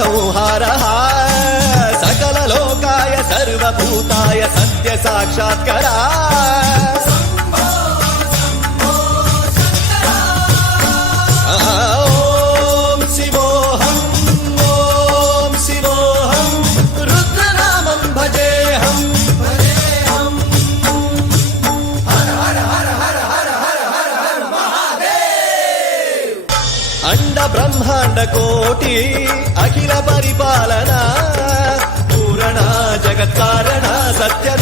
संहारः सकललोकाय सर्वभूताय सत्य साक्षात्करा ॐ शिवोऽहम् ॐ शिवोऽहम् रुद्रनामं भजेऽहम् हर हर हर हर हर हर हर हर महादेव अंड ब्रह्मांड कोटि अखिल परिपालना पूरणा जगत्कारणा सत्य